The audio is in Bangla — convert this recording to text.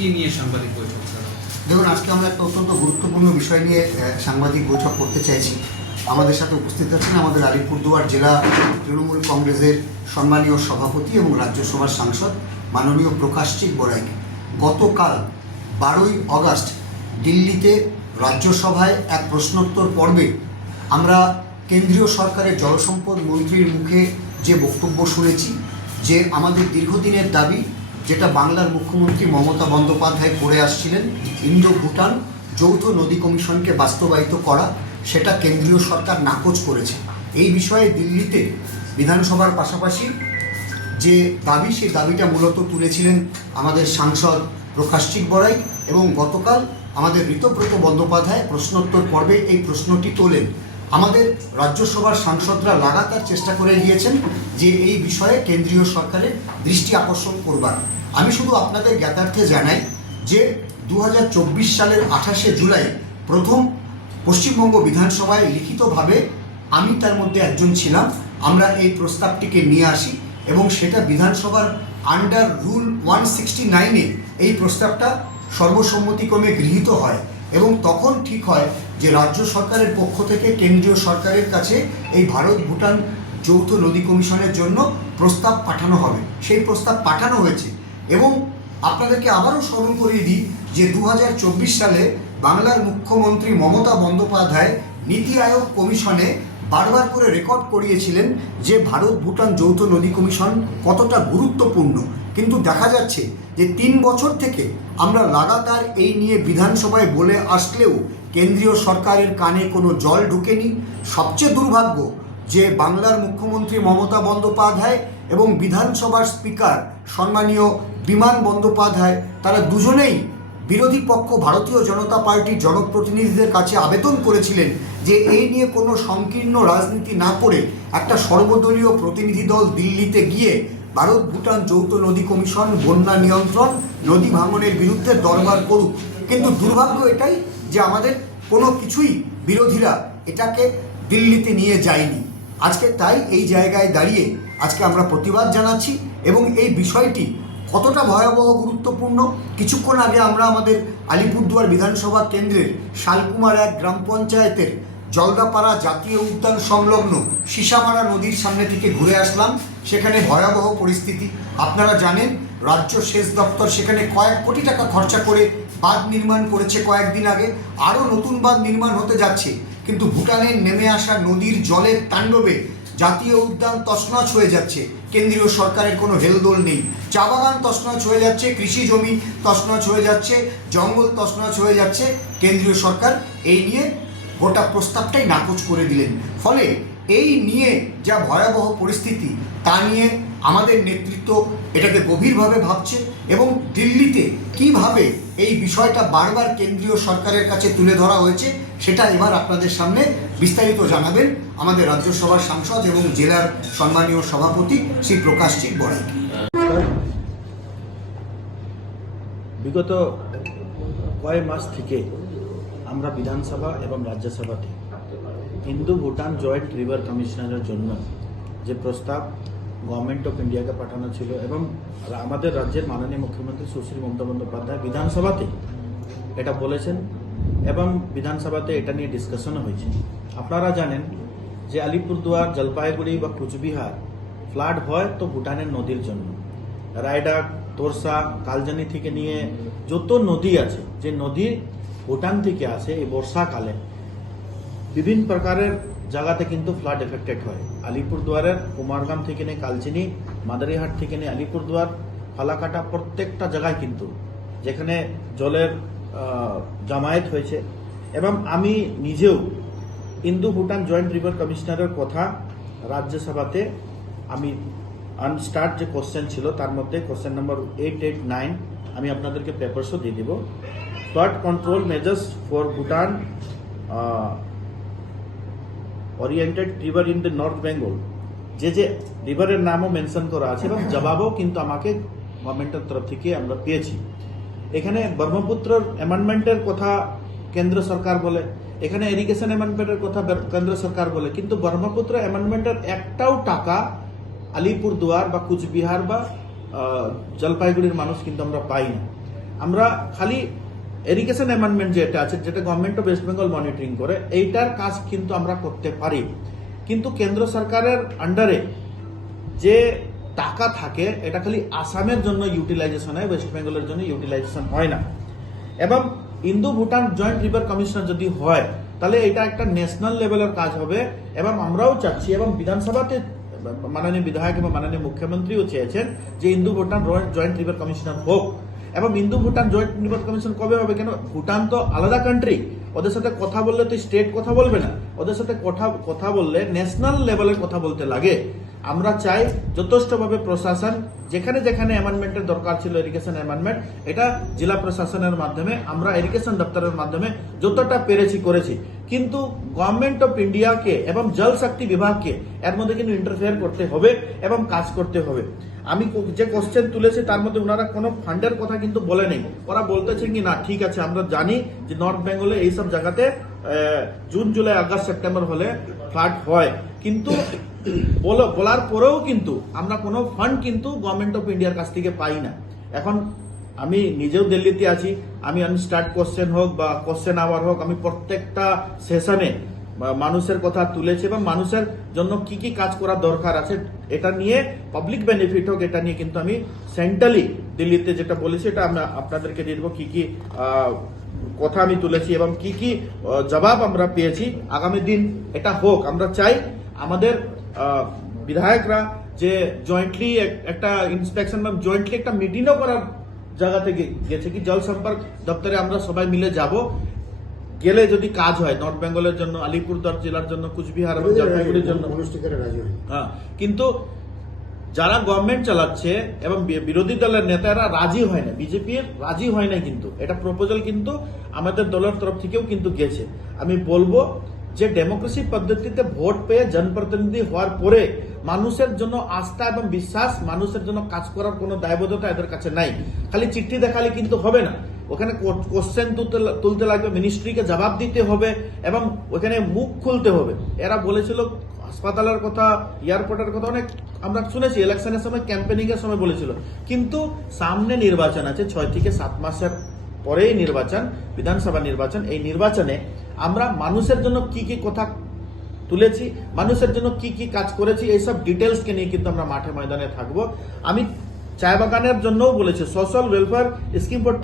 কি নিয়ে সাংবাদিক বৈঠক দেখুন আজকে আমরা একটা অত্যন্ত গুরুত্বপূর্ণ বিষয় নিয়ে সাংবাদিক বৈঠক করতে চাইছি। আমাদের সাথে উপস্থিত আছেন আমাদের আলিপুরদুয়ার জেলা তৃণমূল কংগ্রেসের সম্মানীয় সভাপতি এবং রাজ্যসভার সাংসদ মাননীয় প্রকাশচিক বড়াই গতকাল বারোই অগাস্ট দিল্লিতে রাজ্যসভায় এক প্রশ্নোত্তর পর্বে আমরা কেন্দ্রীয় সরকারের জলসম্পদ মন্ত্রীর মুখে যে বক্তব্য শুনেছি, যে আমাদের দীর্ঘদিনের দাবি যেটা বাংলার মুখ্যমন্ত্রী মমতা বন্দ্যোপাধ্যায় করে আসছিলেন ইন্দো ভুটান যৌথ নদী কমিশনকে বাস্তবায়িত করা, সেটা কেন্দ্রীয় সরকার নাকচ করেছে। এই বিষয়ে দিল্লিতে বিধানসভার পাশাপাশি যে দাবি, সেই দাবিটা মূলত তুলেছিলেন আমাদের সাংসদ প্রকাশচিক বড়াই এবং গতকাল আমাদের ঋতব্রত বন্দ্যোপাধ্যায় প্রশ্নোত্তর পর্বে এই প্রশ্নটি তোলেন। আমাদের রাজ্যসভার সাংসদরা লাগাতার চেষ্টা করে গিয়েছেন যে এই বিষয়ে কেন্দ্রীয় সরকারের দৃষ্টি আকর্ষণ করবার। আমি শুধু আপনাদের জ্ঞাতার্থে জানাই যে দু হাজার চব্বিশ সালের আঠাশে জুলাই প্রথম পশ্চিমবঙ্গ বিধানসভায় লিখিতভাবে আমি তার মধ্যে একজন ছিলাম। আমরা এই প্রস্তাবটিকে নিয়ে আসি এবং সেটা বিধানসভার আন্ডার রুল ওয়ান সিক্সটি নাইনে এই প্রস্তাবটা সর্বসম্মতিক্রমে গৃহীত হয়। এবং তখন ঠিক হয় যে রাজ্য সরকারের পক্ষ থেকে কেন্দ্রীয় সরকারের কাছে এই ভারত ভুটান যৌথ নদী কমিশনের জন্য প্রস্তাব পাঠানো হবে। সেই প্রস্তাব পাঠানো হয়েছে এবং আপনাদেরকে আবারও স্মরণ করিয়ে দিই যে দু হাজার চব্বিশ সালে বাংলার মুখ্যমন্ত্রী মমতা বন্দ্যোপাধ্যায় নীতি আয়োগ কমিশনে বারবার করে রেকর্ড করিয়েছিলেন যে ভারত ভুটান যৌথ নদী কমিশন কতটা গুরুত্বপূর্ণ। কিন্তু দেখা যাচ্ছে যে তিন বছর থেকে আমরা লাগাতার এই নিয়ে বিধানসভায় বলে আসলেও কেন্দ্রীয় সরকারের কানে কোনো জল ঢুকেনি। সবচেয়ে দুর্ভাগ্য যে বাংলার মুখ্যমন্ত্রী মমতা বন্দ্যোপাধ্যায় এবং বিধানসভার স্পিকার সম্মানীয় বিমান বন্দ্যোপাধ্যায়, তারা দুজনেই বিরোধী পক্ষ ভারতীয় জনতা পার্টির জনপ্রতিনিধিদের কাছে আবেদন করেছিলেন যে এই নিয়ে কোনো সংকীর্ণ রাজনীতি না করে একটা সর্বদলীয় প্রতিনিধি দল দিল্লিতে গিয়ে ভারত ভুটান যৌথ নদী কমিশন, বন্যা নিয়ন্ত্রণ, নদী ভাঙনের বিরুদ্ধে দরবার করুক। কিন্তু দুর্ভাগ্য এটাই যে আমাদের কোনো কিছুই বিরোধীরা এটাকে দিল্লিতে নিয়ে যায়নি। আজকে তাই এই জায়গায় দাঁড়িয়ে আজকে আমরা প্রতিবাদ জানাচ্ছি এবং এই বিষয়টি কতটা ভয়াবহ, গুরুত্বপূর্ণ? কিছুক্ষণ আগে আমরা আমাদের আলিপুরদুয়ার বিধানসভা কেন্দ্রের শালকুমার এক গ্রাম পঞ্চায়েতের জলদাপাড়া জাতীয় উদ্যান সংলগ্ন সিসামারা নদীর সামনে থেকে ঘুরে আসলাম। সেখানে ভয়াবহ পরিস্থিতি। আপনারা জানেন, রাজ্য সেচ দপ্তর সেখানে কয়েক কোটি টাকা খরচা করে বাঁধ নির্মাণ করেছে কয়েকদিন আগে। আরও নতুন বাঁধ নির্মাণ হতে যাচ্ছে। কিন্তু ভুটানের নেমে আসা নদীর জলের তাণ্ডবে জাতীয় উদ্যান তছনছ হয়ে যাচ্ছে। কেন্দ্রীয় সরকারের কোনো হেলদোল নেই। চা বাগান তছনছ হয়ে যাচ্ছে, কৃষি জমি তছনছ হয়ে যাচ্ছে, জঙ্গল তছনছ হয়ে যাচ্ছে। কেন্দ্রীয় সরকার এই নিয়ে গোটা প্রস্তাবটাই নাকচ করে দিলেন। ফলে এই নিয়ে যা ভয়াবহ পরিস্থিতি, তা নিয়ে আমাদের নেতৃত্ব এটাকে গভীরভাবে ভাবছে এবং দিল্লিতে কীভাবে এই বিষয়টা বারবার কেন্দ্রীয় সরকারের কাছে তুলে ধরা হয়েছে, সেটা এবার আপনাদের সামনে বিস্তারিত জানাবেন। আমাদের রাজ্যসভার সাংসদ এবং জেলার সম্মানীয় সভাপতি শ্রী প্রকাশচিক বড়াই বিগত কয়েক মাস থেকে আমরা বিধানসভা এবং রাজ্যসভাতে Indo Bhutan joint river commissioner জন্য যে প্রস্তাব গভর্নমেন্ট অফ ইন্ডিয়াকে পাঠানো ছিল এবং আমাদের রাজ্যের মাননীয় মুখ্যমন্ত্রী সুশ্রী মমতা বন্দ্যোপাধ্যায় বিধানসভাতে এটা বলেছেন এবং বিধানসভাতে এটা নিয়ে ডিসকাশনও হয়েছে। আপনারা জানেন যে আলিপুরদুয়ার, জলপাইগুড়ি বা কুচবিহার ফ্লাড হয় তো ভুটানের নদীর জন্য। রায়ডাক তোরসা, কালজানি থেকে নিয়ে যত নদী আছে, যে নদী ভুটান থেকে আসে এই বর্ষাকালে, বিভিন্ন প্রকারের জায়গাতে কিন্তু ফ্লাড এফেক্টেড হয়। আলিপুরদুয়ারের কুমারগ্রাম থেকে নিয়ে কালচিনি, মাদারিহাট থেকে নিয়ে আলিপুরদুয়ার, ফালাকাটা প্রত্যেকটা জায়গায় কিন্তু, যেখানে জলের জমায়েত হয়েছে। এবং আমি নিজেও ইন্দু ভুটান জয়েন্ট রিভার কমিশনারের কথা রাজ্যসভাতে আমি আনস্টার্ট যে কোশ্চেন ছিল তার মধ্যে question number eight eight nine আমি আপনাদেরকে পেপারসও দিয়ে দিব। Flood control measures for Bhutan oriented river in the north Bengal যে যে রিভারের নামও মেনশন করা আছে এবং জবাবও কিন্তু আমাকে গভর্নমেন্টের তরফ থেকে আমরা পেয়েছি। এখানে ব্রহ্মপুত্রর অ্যামেন্ডমেন্টের কথা কেন্দ্র সরকার বলে এখানে এরিগেশন অ্যামেন্ডমেন্টের কথা কেন্দ্র সরকার বলে। কিন্তু ব্রহ্মপুত্র অ্যামেন্ডমেন্টের একটাও টাকা আলিপুরদুয়ার বা কুচবিহার বা জলপাইগুড়ির মানুষ কিন্তু আমরা পাই না আমরা খালি এরিগেশন অ্যামেন্ডমেন্ট যেটা আছে, যেটা government of West Bengal monitoring করে, এইটার কাজ কিন্তু আমরা করতে পারি। কিন্তু কেন্দ্র সরকারের আন্ডারে যে টাকা থাকে, এটা খালি আসামের জন্য ইউটিলাইজেশন হয় ওয়েস্ট বেঙ্গলের জন্য ইউটিলাইজেশন হয় না। এবং Indo Bhutan joint river commissioner যদি হয়, তাহলে এটা একটা ন্যাশনাল লেভেলের কাজ হবে এবং আমরাও চাচ্ছি এবং বিধানসভাতে মাননীয় বিধায়ক এবং মাননীয় মুখ্যমন্ত্রীও চেয়েছেন যে Indo Bhutan joint river commissioner হোক। এবং Indo Bhutan joint river commission কবে হবে কেন? ভুটান তো আলাদা কান্ট্রি ওদের সাথে কথা বললে তো স্টেট কথা বলবে না। ওদের সাথে কথা কথা বললে ন্যাশনাল লেভেলের কথা বলতে লাগে। আমরা চাই যথেষ্টভাবে প্রশাসন, যেখানে যেখানে অ্যামেন্ডমেন্টের দরকার ছিল এরিগেশন অ্যামেন্ডমেন্ট এটা জেলা প্রশাসনের মাধ্যমে, আমরা এরিগেশন দপ্তরের মাধ্যমে যতটা পেরেছি, করেছি। কিন্তু গভর্নমেন্ট অফ ইন্ডিয়াকে এবং জল শক্তি বিভাগকে এর মধ্যে কিন্তু ইন্টারফেয়ার করতে হবে এবং কাজ করতে হবে। আমি যে কোশ্চেন তুলেছি, তার মধ্যে ওনারা কোনো ফান্ডের কথা কিন্তু বলে নেই। ওরা বলতেছে কি, না, ঠিক আছে, আমরা জানি যে নর্থ বেঙ্গলে এইসব জায়গাতে জুন জুলাই আগস্ট সেপ্টেম্বর হলে ফ্লাড হয়। কিন্তু বলো, বলার পরেও কিন্তু আমরা কোনো ফান্ড কিন্তু গভর্নমেন্ট অফ ইন্ডিয়ার কাছ থেকে পাই না। এখন আমি নিজেও দিল্লিতে আছি, আমি আমি স্টার্ট কোশ্চেন হোক বা কোশ্চেন আওয়ার হোক, আমি প্রত্যেকটা সেশনে মানুষের কথা তুলেছি এবং মানুষের জন্য কি কি কাজ করা দরকার আছে, এটা নিয়ে পাবলিক বেনিফিট হোক, এটা নিয়ে কিন্তু আমি সেন্ট্রালি দিল্লিতে যেটা বলেছি, এটা আমরা আপনাদেরকে দিয়ে দেবো কি কি কথা আমি তুলেছি এবং কি কি জবাব আমরা পেয়েছি। আগামী দিন এটা হোক, আমরা চাই আমাদের বিধায়করা যে জয়েন্টলি একটা ইন্সপেকশন বা জয়েন্টলি একটা মিটিংও করার জায়গা থেকে গেছে কি? জল সম্পর্ক দপ্তরে আমরা সবাই মিলে যাব। গেলে যদি কাজ হয় নর্থ বেঙ্গলের জন্য আলিপুরদুয়ার জেলার জন্য কুচবিহার এবং জলপাইগুড়ির জন্য। রাজি হয় হ্যাঁ কিন্তু যারা গভর্নমেন্ট চালাচ্ছে এবং বিরোধী দলের নেতারা রাজি হয় না বিজেপির রাজি হয় না কিন্তু। এটা প্রপোজাল কিন্তু আমাদের দলের তরফ থেকেও কিন্তু গেছে। আমি বলব যে ডেমোক্রেসি পদ্ধতিতে ভোট পেয়ে জনপ্রতিনিধি হওয়ার পরে মানুষের জন্য আস্থা এবং বিশ্বাস, মানুষের জন্য কাজ করার কোনো দায়বদ্ধতা এদের কাছে নাই। খালি চিঠি দেখালে কিন্তু হবে না। ওখানে কোশ্চেন তুলতে তুলতে লাগবে মিনিস্ট্রিকে জবাব দিতে হবে এবং ওখানে মুখ খুলতে হবে। এরা বলেছিল, হাসপাতালের কথা এয়ারপোর্টের কথা অনেক আমরা শুনেছি ইলেকশনের সময় ক্যাম্পেনিং এর সময় বলেছিল। কিন্তু সামনে নির্বাচন আছে, ছয় থেকে সাত মাসের পরেই নির্বাচন, বিধানসভা নির্বাচন। এই নির্বাচনে আমরা মানুষের জন্য কি কি কথা তুলেছি, মানুষের জন্য কি কি কাজ করেছি, এইসব ডিটেলসকে নিয়ে কিন্তু আমরা মাঠে ময়দানে থাকব। আমি চায় বাগানের জন্যও বলেছি সোশ্যাল ওয়েলফেয়ার স্কিম ফর